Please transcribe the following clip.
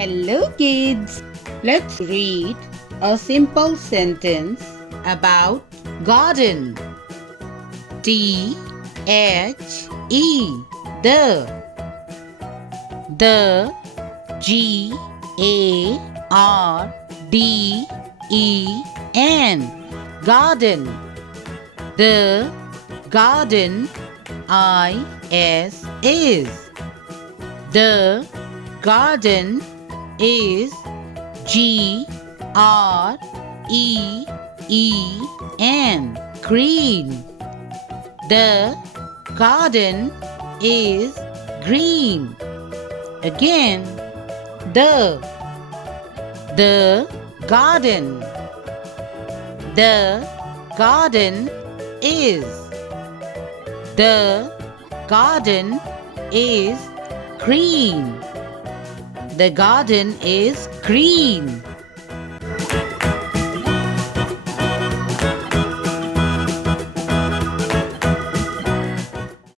Hello kids! Let's read a simple sentence about garden. T-H-E The G-A-R-D-E-N Garden. The garden is the garden is G-R-E-E-N green. The garden is green. Again, the garden. The garden is. The garden is green. The garden is green.